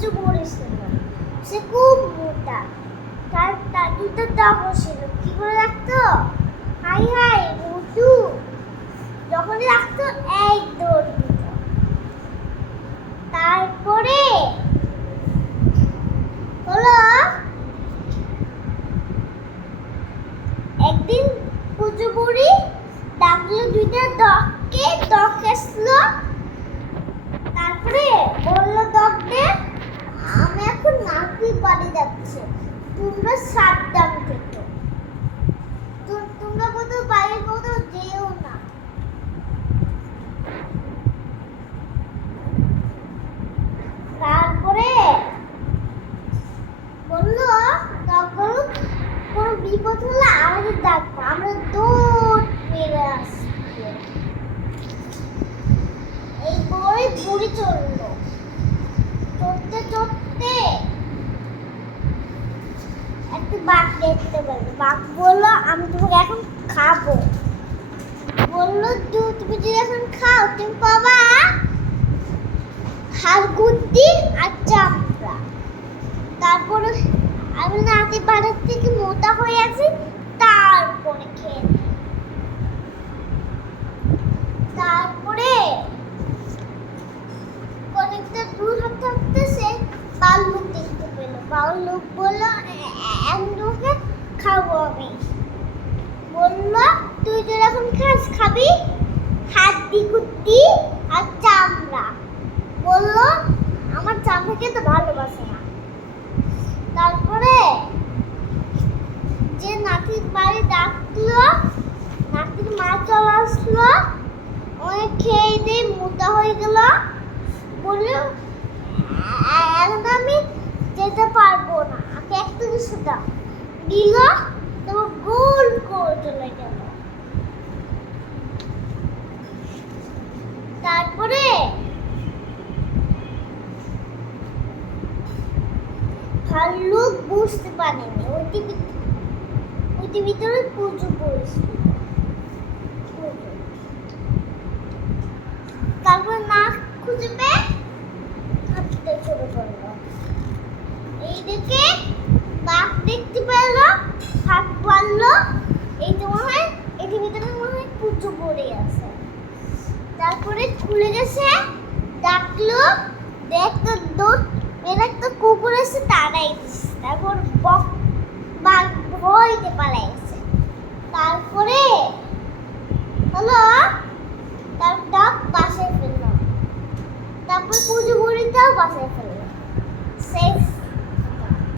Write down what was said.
পুজো করেছিল। সে খুব মোটা, তার তার দুটো দাগ ছিল। কি করে রাখতো? হাই হাই মোটু যখনই রাখতো এক দৌড় দিত। তারপরে হলো একদিন পুজো বুড়ি ডাকলো দুইটা দককে, দক আসলো। তারপরে বললো দককে, আমি এখন নাতির বাড়ি যাচ্ছি, তোমরা সাবধান থেকো, তোমরা কোথাও বাইরে কোথাও যেও না। তারপরে বললো তখন কোনো বিপদ হলে আমাদের ডাকবো, আমরা দৌড় মেরে আসবো। এই বই বুড়ি চললো, চলতে চলতে একটা বাঘ দেখতে পেলো। বাঘ বললো, আমি তোমাকে এখন খাবো। বললো, তুমি যদি এখন খাও তুমি পাবা হাড়গুড়ি আর চামড়া। তারপরে আমি নাতি বাড়ির থেকে মোটা হয়ে আছি, তারপরে খেয়ে নেব। তারপরে অনেকটা দূর হাঁটতে হাঁটতে সে ভাল্লুক দেখতে পেল। ভাল্লুক বলল, আমি তোকে খাবো। আমি বলল, তুই যদি এখন খাবি হাড্ডি কুড্ডি আর চামড়া। বলল, আমার চামড়া খেতে ভালোবাসে না। তারপরে যে নাতির বাড়ি ডাকলো, নাতির মা চলে আসলো, অনেক খেয়ে দিয়ে মোটা হয়ে গেল। বললো, এখন আমি যেতে পারবো না, আমাকে একটু কিছু দাও। দিল, তবে গোল করে চলে গেল। তারপরে ভাল্লুক বুঝতে পারেনি ওইটি ভিতরে পুজো করেছিল। তারপর না খুঁজে পেয়ে হাঁটতে শুরু করলো। এইদিকে বাঘ দেখতে পেল, হাত পারলো, এই তো মনে হয় এটি ভিতরে মনে হয় পুজো পড়ে আছে। তারপরে খুলে গেছে, ডাকলো, দেখতো দৌড় মেরে একটা কুকুর এসে তাড়াই দিচ্ছে। তারপর বাঘ ভয়তে পালাইছে। তারপরে হলো তার ডাক বাসায় ফেললো। তারপর পুজো বুড়িটাও বাসায় ফেললো।